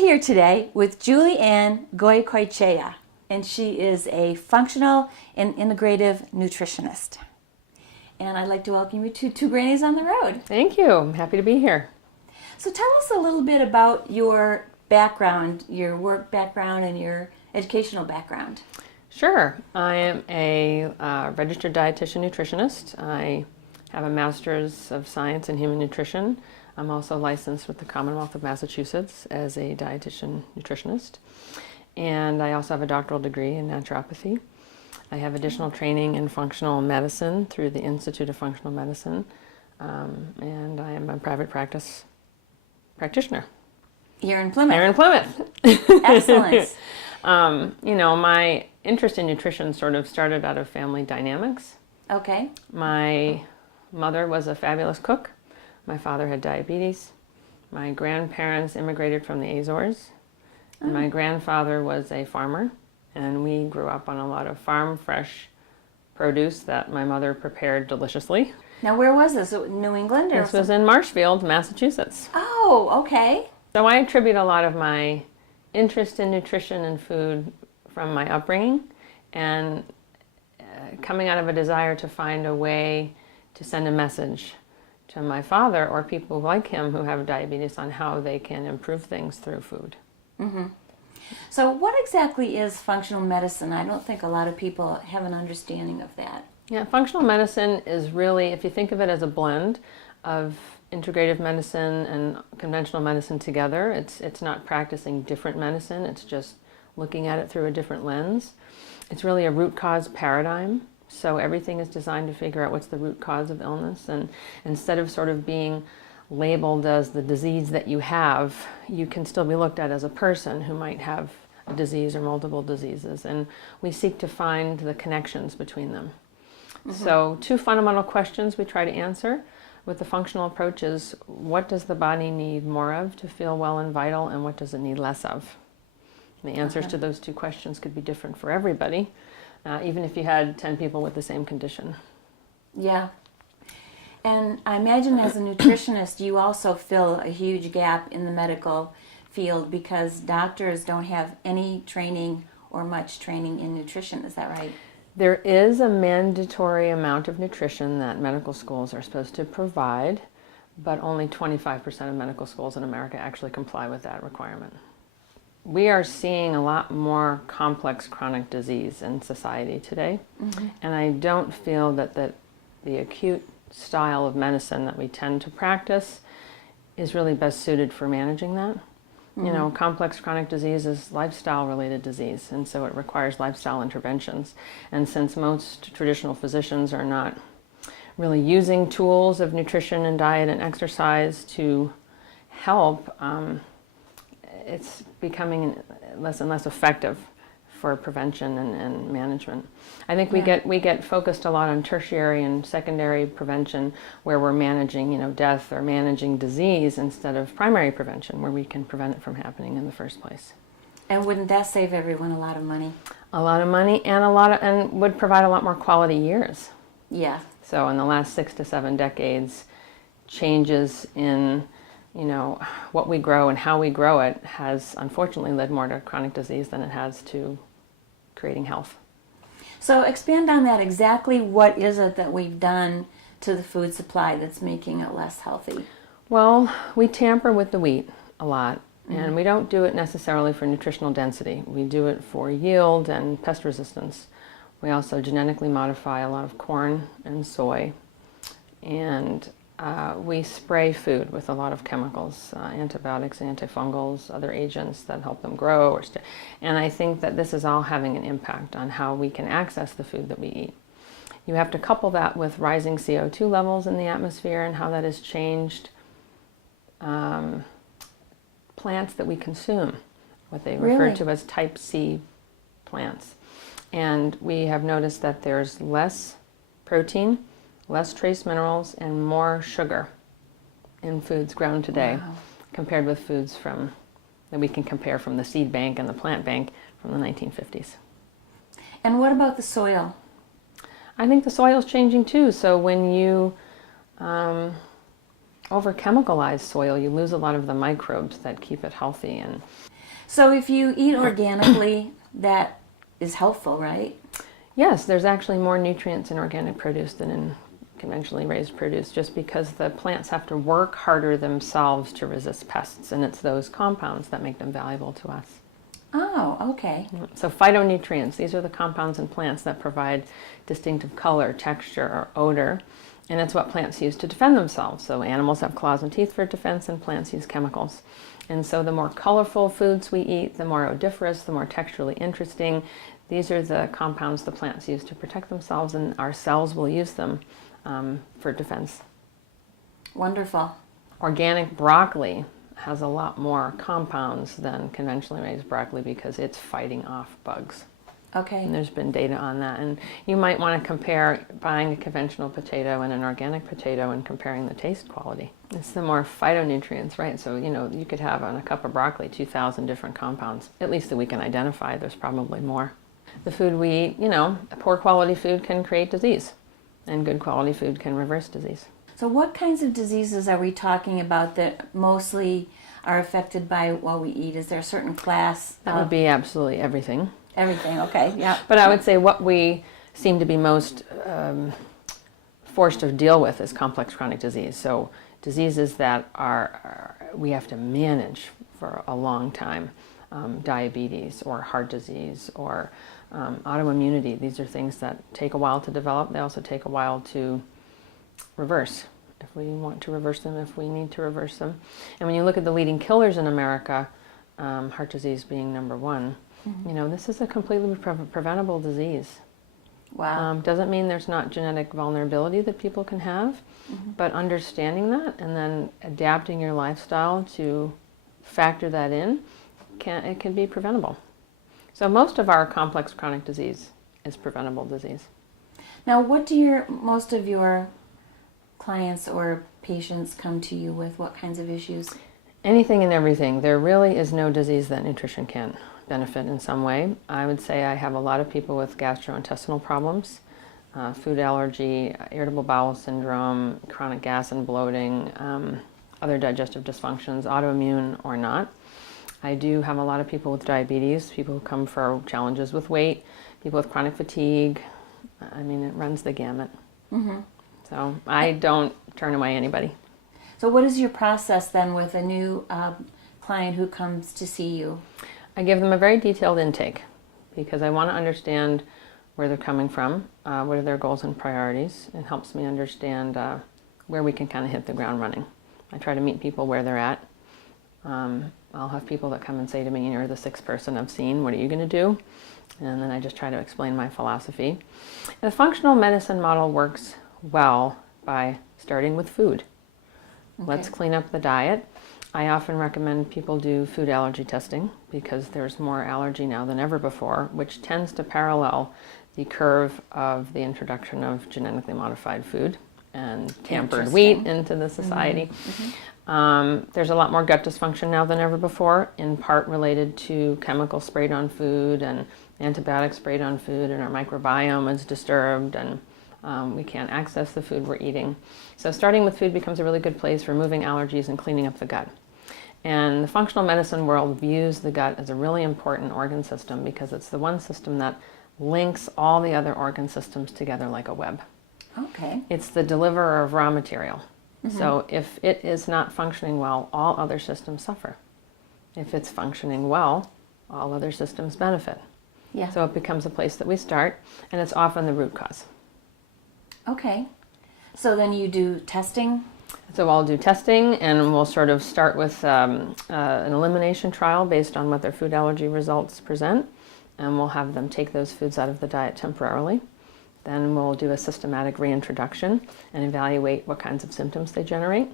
here today with Juliane Goicoechea, and she is a functional and integrative nutritionist. And I'd like to welcome you to Two Grannies on the Road. Thank you. I'm happy to be here. So tell us a little bit about your background, your work background, and your educational background. Sure. I am a registered dietitian nutritionist. I have a master's of science in human nutrition. I'm also licensed with the Commonwealth of Massachusetts as a dietitian nutritionist. And I also have a doctoral degree in naturopathy. I have additional training in functional medicine through the Institute of Functional Medicine. And I am a private practice practitioner. Here in Plymouth. Here in Plymouth. Excellent. My interest in nutrition sort of started out of family dynamics. Okay. My mother was a fabulous cook. My father had diabetes. My grandparents immigrated from the Azores. And my grandfather was a farmer. And we grew up on a lot of farm fresh produce that my mother prepared deliciously. Now, where was this? New England? This was in Marshfield, Massachusetts. Oh, okay. So I attribute a lot of my interest in nutrition and food from my upbringing and coming out of a desire to find a way to send a message to my father or people like him who have diabetes on how they can improve things through food. Mm-hmm. So what exactly is functional medicine? I don't think a lot of people have an understanding of that. Yeah, functional medicine is really, if you think of it as a blend of integrative medicine and conventional medicine together, it's not practicing different medicine, it's just looking at it through a different lens. It's really a root cause paradigm. So everything is designed to figure out what's the root cause of illness, and instead of sort of being labeled as the disease that you have, you can still be looked at as a person who might have a disease or multiple diseases, and we seek to find the connections between them. Mm-hmm. So two fundamental questions we try to answer with the functional approach is, what does the body need more of to feel well and vital, and what does it need less of? The answers to those two questions could be different for everybody, even if you had 10 people with the same condition. Yeah. And I imagine as a nutritionist, you also fill a huge gap in the medical field because doctors don't have any training or much training in nutrition. Is that right? There is a mandatory amount of nutrition that medical schools are supposed to provide, but only 25% of medical schools in America actually comply with that requirement. We are seeing a lot more complex chronic disease in society today, and I don't feel that the acute style of medicine that we tend to practice is really best suited for managing that. You know, complex chronic disease is lifestyle-related disease, and so it requires lifestyle interventions. And since most traditional physicians are not really using tools of nutrition and diet and exercise to help, it's becoming less and less effective for prevention and management. I think we get focused a lot on tertiary and secondary prevention, where we're managing, death or managing disease, instead of primary prevention, where we can prevent it from happening in the first place. And wouldn't that save everyone a lot of money? A lot of money, and and would provide a lot more quality years. Yeah. So in the last 6 to 7 decades, changes in what we grow and how we grow it has unfortunately led more to chronic disease than it has to creating health. So expand on that. Exactly what is it that we've done to the food supply that's making it less healthy? Well, we tamper with the wheat a lot, and we don't do it necessarily for nutritional density. We do it for yield and pest resistance. We also genetically modify a lot of corn and soy, and we spray food with a lot of chemicals, antibiotics, antifungals, other agents that help them grow. And I think that this is all having an impact on how we can access the food that we eat. You have to couple that with rising CO2 levels in the atmosphere and how that has changed plants that we consume, what they refer to as type C plants. And we have noticed that there's less protein, less trace minerals, and more sugar in foods grown today compared with foods that we can compare from the seed bank and the plant bank from the 1950s. And what about the soil? I think the soil is changing too. So when you over-chemicalize soil, you lose a lot of the microbes that keep it healthy. And So if you eat organically, that is helpful, right? Yes, there's actually more nutrients in organic produce than in conventionally raised produce, just because the plants have to work harder themselves to resist pests, and it's those compounds that make them valuable to us. Oh, okay. So phytonutrients, these are the compounds in plants that provide distinctive color, texture, or odor, and it's what plants use to defend themselves. So animals have claws and teeth for defense, and plants use chemicals. And so the more colorful foods we eat, the more odoriferous, the more texturally interesting. These are the compounds the plants use to protect themselves, and our cells will use them for defense. Wonderful. Organic broccoli has a lot more compounds than conventionally raised broccoli because it's fighting off bugs. Okay. And there's been data on that. And you might want to compare buying a conventional potato and an organic potato and comparing the taste quality. It's the more phytonutrients, right? So, you could have on a cup of broccoli 2,000 different compounds, at least that we can identify. There's probably more. The food we eat, poor quality food can create disease, and good quality food can reverse disease. So what kinds of diseases are we talking about that mostly are affected by what we eat? Is there a certain class? That would be absolutely everything. Everything, okay, yeah. But I would say what we seem to be most forced to deal with is complex chronic disease. So diseases that we have to manage for a long time. Diabetes or heart disease or autoimmunity. These are things that take a while to develop. They also take a while to reverse, if we want to reverse them, if we need to reverse them. And when you look at the leading killers in America, heart disease being number one, this is a completely preventable disease. Wow. Doesn't mean there's not genetic vulnerability that people can have, but understanding that and then adapting your lifestyle to factor that in, it can be preventable. So most of our complex chronic disease is preventable disease. Now, what do most of your clients or patients come to you with? What kinds of issues? Anything and everything. There really is no disease that nutrition can't benefit in some way. I would say I have a lot of people with gastrointestinal problems, food allergy, irritable bowel syndrome, chronic gas and bloating, other digestive dysfunctions, autoimmune or not. I do have a lot of people with diabetes, people who come for challenges with weight, people with chronic fatigue. I mean, it runs the gamut. So I don't turn away anybody. So what is your process then with a new client who comes to see you? I give them a very detailed intake because I want to understand where they're coming from, what are their goals and priorities. It helps me understand where we can kind of hit the ground running. I try to meet people where they're at. I'll have people that come and say to me, you're the sixth person I've seen, what are you going to do? And then I just try to explain my philosophy. The functional medicine model works well by starting with food. Okay. Let's clean up the diet. I often recommend people do food allergy testing because there's more allergy now than ever before, which tends to parallel the curve of the introduction of genetically modified food and tampered wheat into the society. There's a lot more gut dysfunction now than ever before, in part related to chemicals sprayed on food and antibiotics sprayed on food, and our microbiome is disturbed, and we can't access the food we're eating. So starting with food becomes a really good place for removing allergies and cleaning up the gut. And the functional medicine world views the gut as a really important organ system because it's the one system that links all the other organ systems together like a web. Okay. It's the deliverer of raw material. So if it is not functioning well, all other systems suffer. If it's functioning well, all other systems benefit. Yeah. So it becomes a place that we start, and it's often the root cause. Okay. So then you do testing? So I'll do testing, and we'll sort of start with an elimination trial based on what their food allergy results present, and we'll have them take those foods out of the diet temporarily. Then we'll do a systematic reintroduction and evaluate what kinds of symptoms they generate,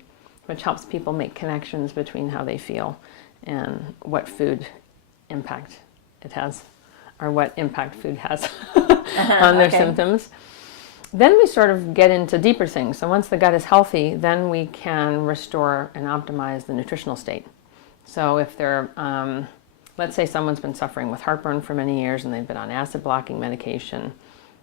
which helps people make connections between how they feel and what food impact it has, or what impact food has on their symptoms. Then we sort of get into deeper things. So once the gut is healthy, then we can restore and optimize the nutritional state. So if they're, let's say someone's been suffering with heartburn for many years and they've been on acid blocking medication,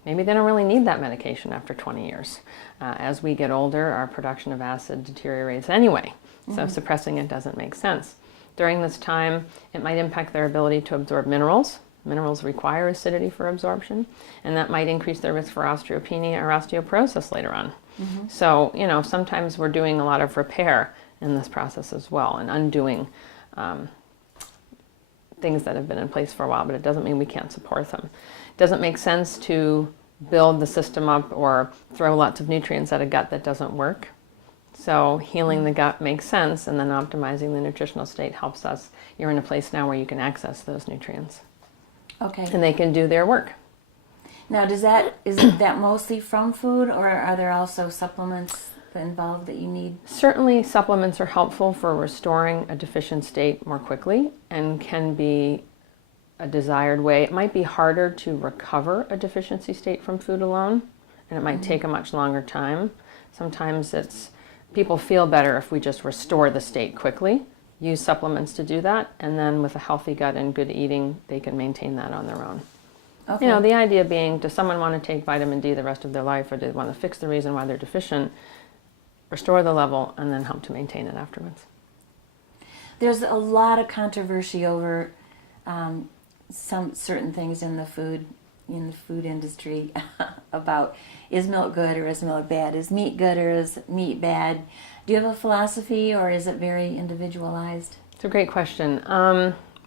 maybe they don't really need that medication after 20 years. As we get older, our production of acid deteriorates anyway, so suppressing it doesn't make sense. During this time, it might impact their ability to absorb minerals. Minerals require acidity for absorption, and that might increase their risk for osteopenia or osteoporosis later on. So, sometimes we're doing a lot of repair in this process as well, and undoing things that have been in place for a while, but it doesn't mean we can't support them. It doesn't make sense to build the system up or throw lots of nutrients at a gut that doesn't work. So healing the gut makes sense, and then optimizing the nutritional state helps us. You're in a place now where you can access those nutrients. Okay. And they can do their work. Now, is that mostly from food, or are there also supplements involved that you need? Certainly supplements are helpful for restoring a deficient state more quickly and can be a desired way. It might be harder to recover a deficiency state from food alone, and it might take a much longer time. Sometimes people feel better if we just restore the state quickly, use supplements to do that, and then with a healthy gut and good eating, they can maintain that on their own. Okay. The idea being, does someone want to take vitamin D the rest of their life, or do they want to fix the reason why they're deficient, restore the level, and then help to maintain it afterwards? There's a lot of controversy over some certain things in the food industry about, is milk good or is milk bad? Is meat good or is meat bad? Do you have a philosophy, or is it very individualized? It's a great question.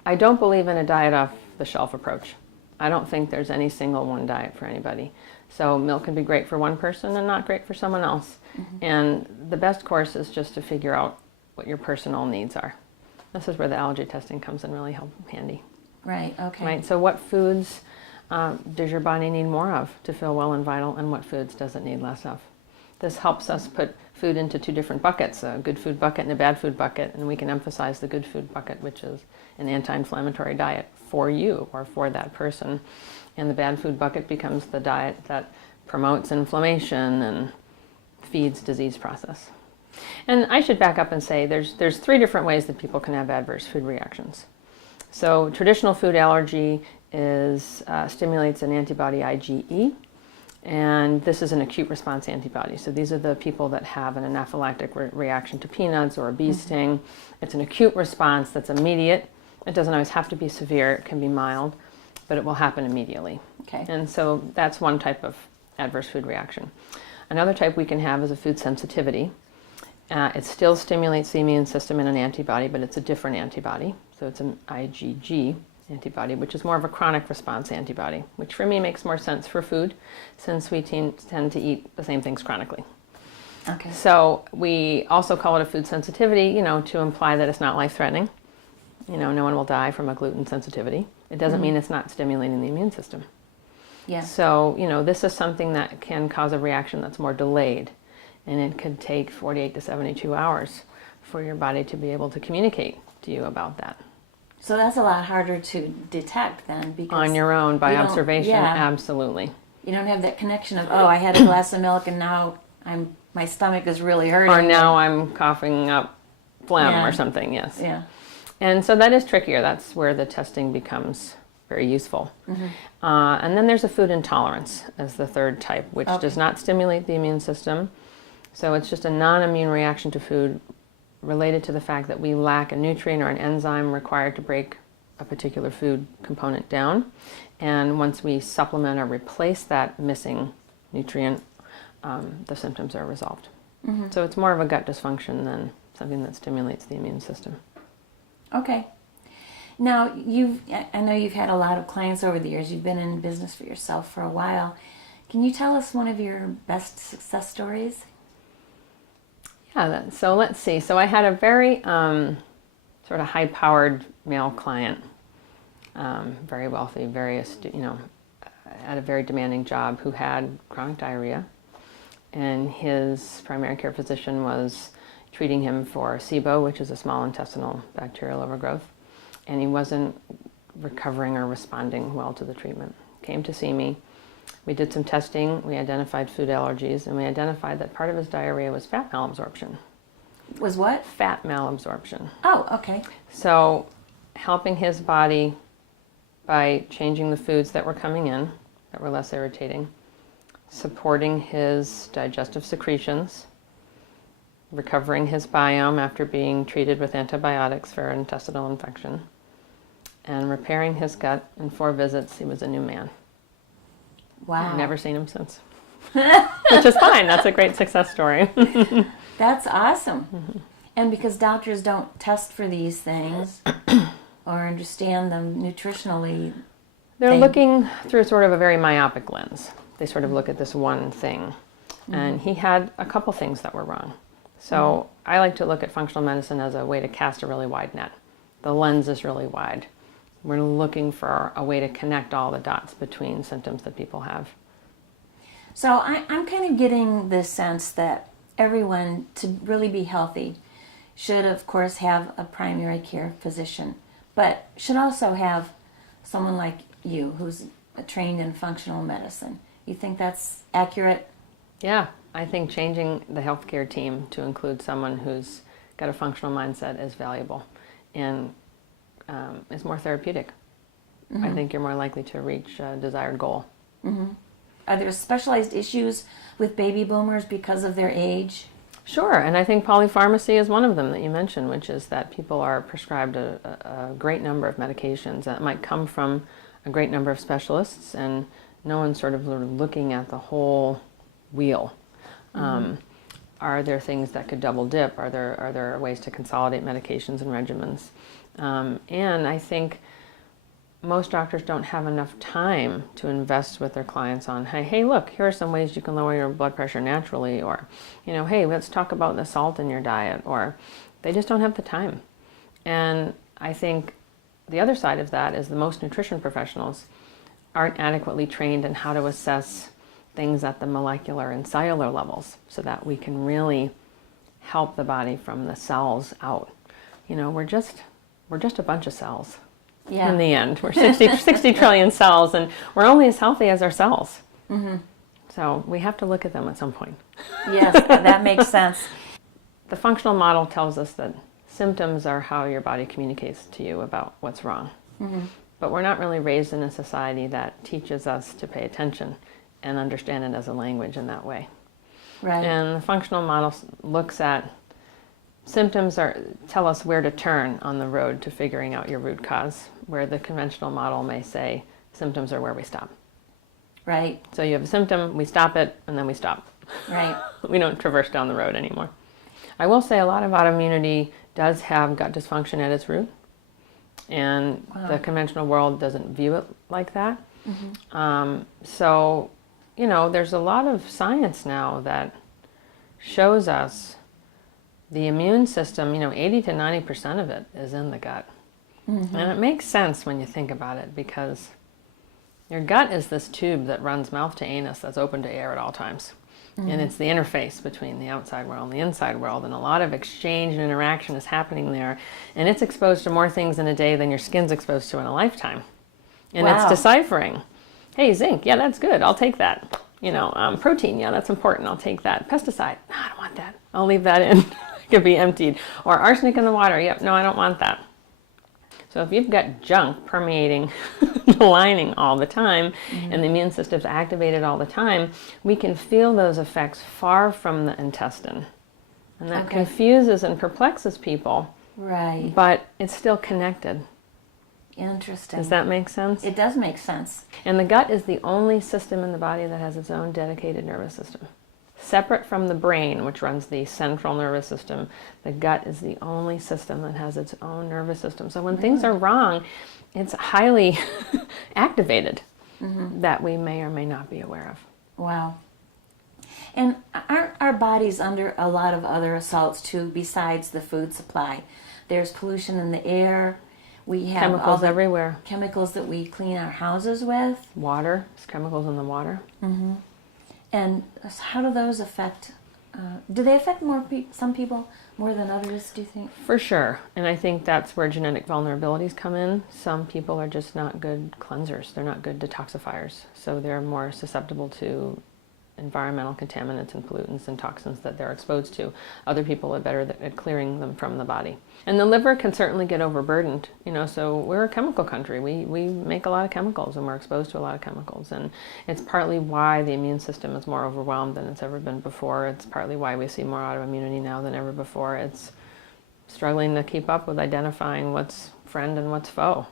I don't believe in a diet off the shelf approach. I don't think there's any single one diet for anybody. So milk can be great for one person and not great for someone else. And the best course is just to figure out what your personal needs are. This is where the allergy testing comes in really handy. Right, okay. Right. So what foods does your body need more of to feel well and vital, and what foods does it need less of? This helps us put food into two different buckets, a good food bucket and a bad food bucket, and we can emphasize the good food bucket, which is an anti-inflammatory diet for you or for that person. And the bad food bucket becomes the diet that promotes inflammation and feeds disease process. And I should back up and say there's 3 different ways that people can have adverse food reactions. So traditional food allergy stimulates an antibody IgE, and this is an acute response antibody. So these are the people that have an anaphylactic reaction to peanuts or a bee sting. It's an acute response that's immediate. It doesn't always have to be severe. It can be mild, but it will happen immediately. Okay. And so that's one type of adverse food reaction. Another type we can have is a food sensitivity. It still stimulates the immune system in an antibody, but it's a different antibody. So it's an IgG antibody, which is more of a chronic response antibody, which for me makes more sense for food, since we tend to eat the same things chronically. Okay. So we also call it a food sensitivity, to imply that it's not life-threatening. No one will die from a gluten sensitivity. It doesn't mean it's not stimulating the immune system. Yeah. So, this is something that can cause a reaction that's more delayed, and it could take 48 to 72 hours for your body to be able to communicate to you about that. So that's a lot harder to detect then, because On your own, by you don't- observation, yeah. absolutely. You don't have that connection of, I had a glass of milk and now my stomach is really hurting. Or now I'm coughing up phlegm Yeah. or something, yes. Yeah. And so that is trickier. That's where the testing becomes very useful. And then there's a food intolerance as the third type, which does not stimulate the immune system. So it's just a non-immune reaction to food related to the fact that we lack a nutrient or an enzyme required to break a particular food component down. And once we supplement or replace that missing nutrient, the symptoms are resolved. So it's more of a gut dysfunction than something that stimulates the immune system. Okay. Now, I know you've had a lot of clients over the years. You've been in business for yourself for a while. Can you tell us one of your best success stories? Yeah, so let's see. So I had a very sort of high-powered male client, very wealthy, very astute, had a very demanding job, who had chronic diarrhea. And his primary care physician was treating him for SIBO, which is a small intestinal bacterial overgrowth. And he wasn't recovering or responding well to the treatment. Came to see me. We did some testing. We identified food allergies, and we identified that part of his diarrhea was fat malabsorption. Was what? Fat malabsorption. Oh, okay. So helping his body by changing the foods that were coming in that were less irritating, supporting his digestive secretions, recovering his biome after being treated with antibiotics for an intestinal infection, and repairing his gut. In 4 visits, he was a new man. Wow. I've never seen him since, which is fine. That's a great success story. That's awesome. And because doctors don't test for these things or understand them nutritionally, They're looking through sort of a very myopic lens. They sort of look at this one thing. And he had a couple things that were wrong. So I like to look at functional medicine as a way to cast a really wide net. The lens is really wide. We're looking for a way to connect all the dots between symptoms that people have. So I'm kind of getting this sense that everyone, to really be healthy, should of course have a primary care physician, but should also have someone like you who's trained in functional medicine. You think that's accurate? Yeah, I think changing the healthcare team to include someone who's got a functional mindset is valuable and is more therapeutic. I think you're more likely to reach a desired goal. Are there specialized issues with baby boomers because of their age? Sure, and I think polypharmacy is one of them that you mentioned, which is that people are prescribed a great number of medications that might come from a great number of specialists, and no one's sort of looking at the whole wheel. Are there things that could double dip? Are there ways to consolidate medications and regimens? And I think most doctors don't have enough time to invest with their clients on, hey, look, here are some ways you can lower your blood pressure naturally, or, hey, let's talk about the salt in your diet, or they just don't have the time. And I think the other side of that is the most nutrition professionals aren't adequately trained in how to assess things at the molecular and cellular levels so that we can really help the body from the cells out. We're just a bunch of cells. Yeah. In the end, we're 60 trillion cells, and we're only as healthy as our cells. So we have to look at them at some point. Yes, that makes sense. The functional model tells us that symptoms are how your body communicates to you about what's wrong. But we're not really raised in a society that teaches us to pay attention and understand it as a language in that way. Right. And the functional model looks at symptoms tell us where to turn on the road to figuring out your root cause, where the conventional model may say symptoms are where we stop. Right. So you have a symptom, we stop it, and then we stop. Right. We don't traverse down the road anymore. I will say a lot of autoimmunity does have gut dysfunction at its root, and the conventional world doesn't view it like that. So, there's a lot of science now that shows us the immune system, 80 to 90% of it is in the gut. And it makes sense when you think about it, because your gut is this tube that runs mouth to anus that's open to air at all times. And it's the interface between the outside world and the inside world, and a lot of exchange and interaction is happening there. And it's exposed to more things in a day than your skin's exposed to in a lifetime. And it's deciphering, hey, zinc, yeah, that's good, I'll take that. Protein, yeah, that's important, I'll take that. Pesticide, no, I don't want that, I'll leave that in. It could be emptied. Or arsenic in the water, yep, no, I don't want that. So if you've got junk permeating the lining all the time, and the immune system's activated all the time, we can feel those effects far from the intestine. And that confuses and perplexes people. Right. But it's still connected. Interesting. Does that make sense? It does make sense. And the gut is the only system in the body that has its own dedicated nervous system. Separate from the brain, which runs the central nervous system, the gut is the only system that has its own nervous system. So when things are wrong, it's highly activated that we may or may not be aware of. Wow. And aren't our bodies under a lot of other assaults too, besides the food supply? There's pollution in the air. We have Chemicals all the everywhere. chemicals that we clean our houses with. Water, there's chemicals in the water. And how do those affect, do they affect some people more than others, do you think? For sure. And I think that's where genetic vulnerabilities come in. Some people are just not good cleansers. They're not good detoxifiers. So they're more susceptible to environmental contaminants and pollutants and toxins that they're exposed to. Other people are better at clearing them from the body. And the liver can certainly get overburdened, so we're a chemical country. We make a lot of chemicals and we're exposed to a lot of chemicals. And it's partly why the immune system is more overwhelmed than it's ever been before. It's partly why we see more autoimmunity now than ever before. It's struggling to keep up with identifying what's friend and what's foe,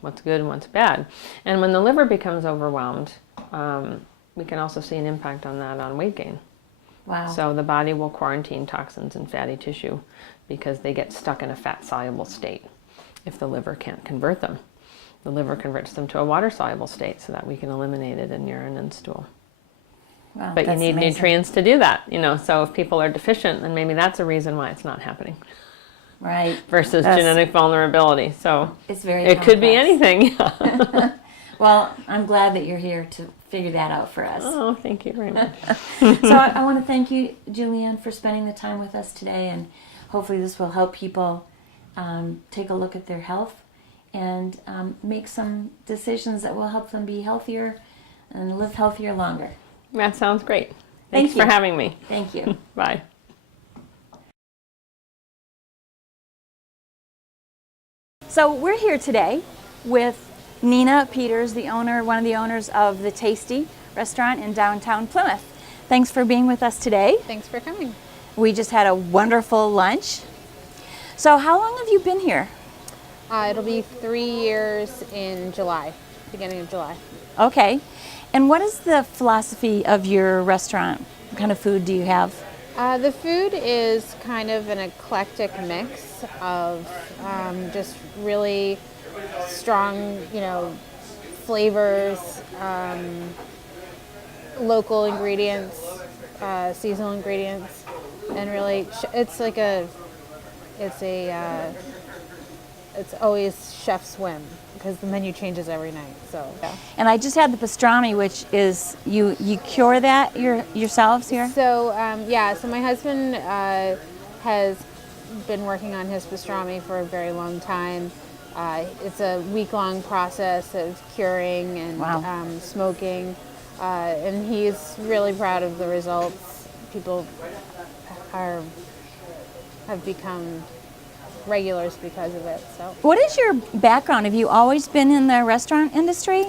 what's good and what's bad. And when the liver becomes overwhelmed, we can also see an impact on that on weight gain. Wow. So the body will quarantine toxins in fatty tissue because they get stuck in a fat-soluble state if the liver can't convert them. The liver converts them to a water-soluble state so that we can eliminate it in urine and stool. Wow, but you need amazing. nutrients to do that, so if people are deficient, then maybe that's a reason why it's not happening. Right. Versus genetic vulnerability. So it's very it could be complex. anything. Well, I'm glad that you're here to figure that out for us. Oh, thank you very much. So I want to thank you, Juliane, for spending the time with us today, and hopefully this will help people take a look at their health and make some decisions that will help them be healthier and live healthier longer. That sounds great. Thank Thanks you for having me. Thank you. Bye. So we're here today with Nina Peters, one of the owners of the Tasty restaurant in downtown Plymouth. Thanks for being with us today. Thanks for coming. We just had a wonderful lunch. So how long have you been here? It'll be 3 years in July, beginning of July. Okay. And what is the philosophy of your restaurant? What kind of food do you have? The food is kind of an eclectic mix of just really strong, flavors, local ingredients, seasonal ingredients, and really it's always chef's whim because the menu changes every night. So yeah. And I just had the pastrami, which is you cure that yourselves here? So so my husband has been working on his pastrami for a very long time. It's a week-long process of curing and Wow. Smoking, and he's really proud of the results. People have become regulars because of it. So What is your background? Have you always been in the restaurant industry?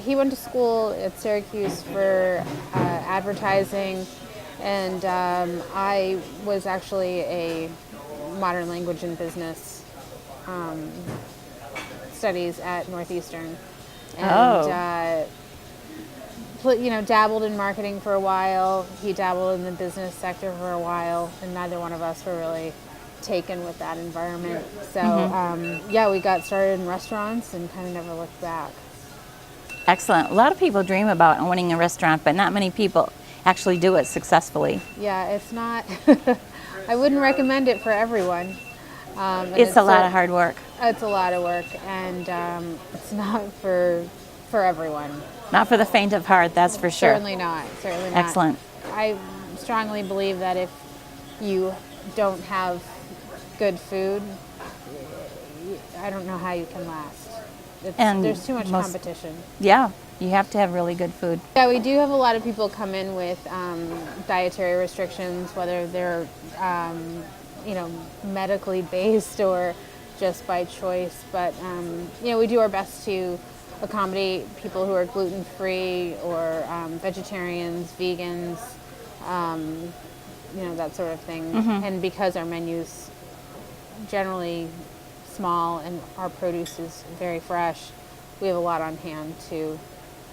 he went to school at Syracuse for advertising, and I was actually a modern language and business studies at Northeastern, and dabbled in marketing for a while. He dabbled in the business sector for a while, and neither one of us were really taken with that environment. So we got started in restaurants and kind of never looked back. Excellent. A lot of people dream about owning a restaurant, but not many people actually do it successfully. Yeah, it's not. I wouldn't recommend it for everyone. And It's a lot of hard work. It's a lot of work, and it's not for everyone. Not for the faint of heart, that's for sure. Certainly not. Certainly not. Excellent. I strongly believe that if you don't have good food, I don't know how you can last. And there's too much competition. Yeah, you have to have really good food. Yeah, we do have a lot of people come in with dietary restrictions, whether they're medically based or just by choice. But we do our best to accommodate people who are gluten-free or vegetarians, vegans, that sort of thing. And because our menu's generally small and our produce is very fresh, we have a lot on hand to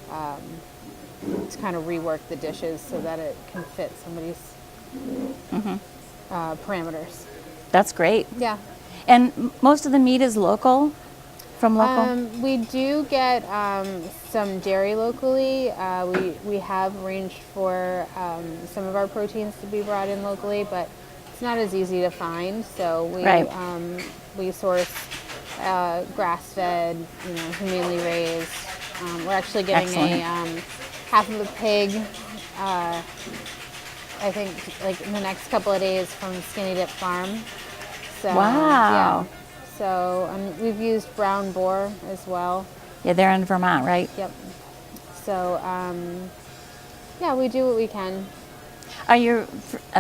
kind of rework the dishes so that it can fit somebody's parameters. That's great. Yeah. And most of the meat is local? From local? We do get some dairy locally. We have arranged for some of our proteins to be brought in locally, but it's not as easy to find. So we source grass-fed, humanely raised. We're actually getting half of a pig. I think like in the next couple of days from Skinny Dip Farm. So, wow. Yeah. So we've used brown boar as well. Yeah, they're in Vermont, right? Yep. So Yeah, we do what we can. Are your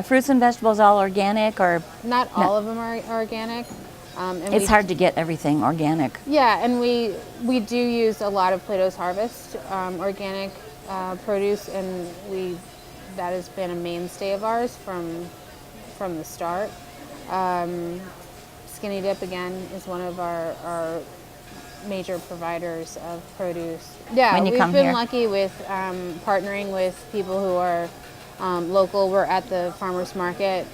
fruits and vegetables all organic, or Not all of them are organic. And it's hard to get everything organic? Yeah, and we do use a lot of Plato's Harvest organic produce, and that has been a mainstay of ours from the start. Skinny Dip again is one of our major providers of produce. Yeah, When you we've come been here. lucky with partnering with people who are local. We're at the farmers market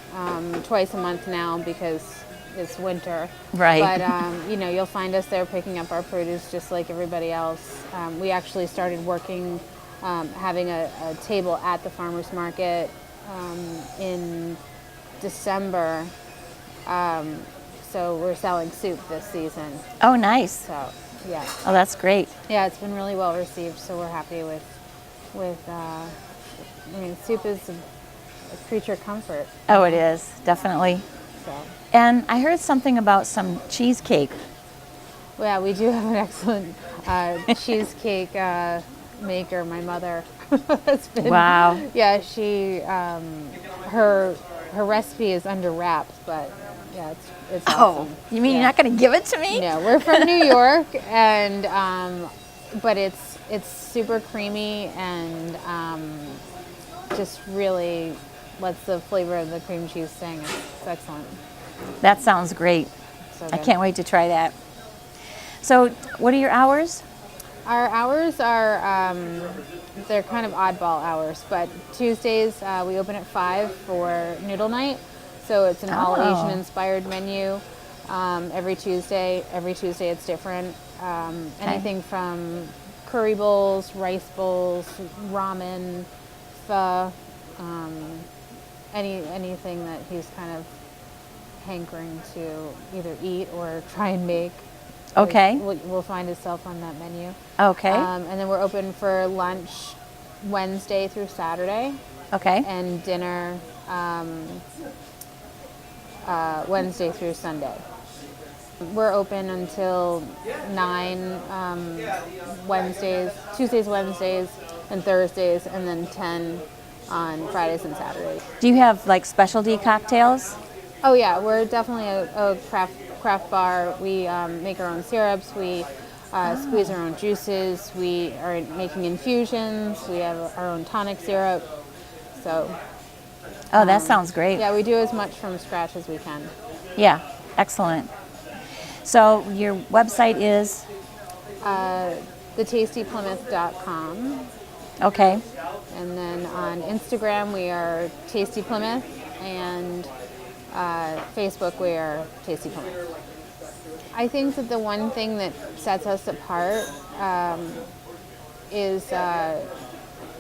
twice a month now because it's winter. Right. But you'll find us there picking up our produce just like everybody else. We actually started working, having a table at the farmers market in December. So we're selling soup this season. Oh, nice. So yeah, Oh, that's great. yeah, it's been really well received. So we're happy with. Soup is a creature comfort. Oh, it is, definitely. So And I heard something about some cheesecake. yeah, we do have an excellent cheesecake maker. My mother has been. Wow. Yeah, she her recipe is under wraps, but yeah, it's awesome. Oh, you mean Yeah. you're not going to give it to me? No, we're from New York, and but it's super creamy and just really lets the flavor of the cream cheese sing. It's excellent. That sounds great. So I good. can't wait to try that. So, what are your hours? Our hours are they're kind of oddball hours, but Tuesdays we open at 5 for noodle night. So it's an all Oh. Asian inspired menu. Every Tuesday it's different. Anything from curry bowls, rice bowls, ramen, pho, anything that he's kind of hankering to either eat or try and make. Okay. We'll find himself on that menu. Okay. And then we're open for lunch Wednesday through Saturday, Okay. and dinner Wednesday through Sunday. We're open until 9 Tuesdays, Wednesdays, and Thursdays, and then 10 on Fridays and Saturdays. Do you have like specialty cocktails? Oh yeah, we're definitely a craft bar. We make our own syrups. We squeeze our own juices. We are making infusions. We have our own tonic syrup. So Oh, that sounds great. yeah, we do as much from scratch as we can. Yeah, excellent. So your website is thetastyplymouth.com. okay. And then on Instagram, we are Tasty Plymouth, and Facebook, we are Tasty Plymouth. I think that the one thing that sets us apart is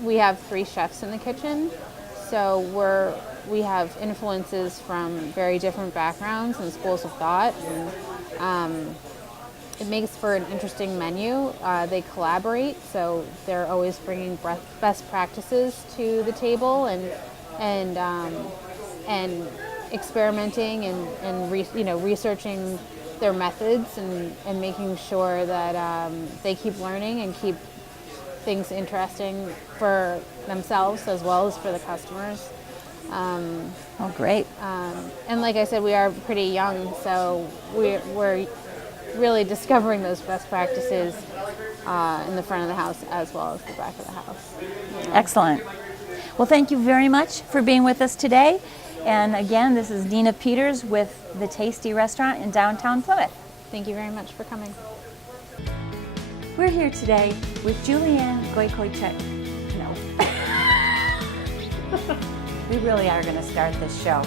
we have 3 chefs in the kitchen, so we have influences from very different backgrounds and schools of thought, and it makes for an interesting menu. They collaborate, so they're always bringing best practices to the table and experimenting and researching their methods and making sure that they keep learning and keep things interesting for themselves as well as for the customers. Oh, great. And like I said, we are pretty young, so we're really discovering those best practices in the front of the house as well as the back of the house. Excellent. Well, thank you very much for being with us today. And again, this is Dina Peters with the Tasty Restaurant in downtown Plymouth. Thank you very much for coming. We're here today with Juliane Goicoechea. No. We really are going to start this show.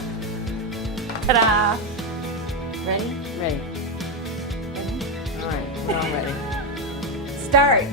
Ta-da! Ready? Ready. All right, we're all ready. Start!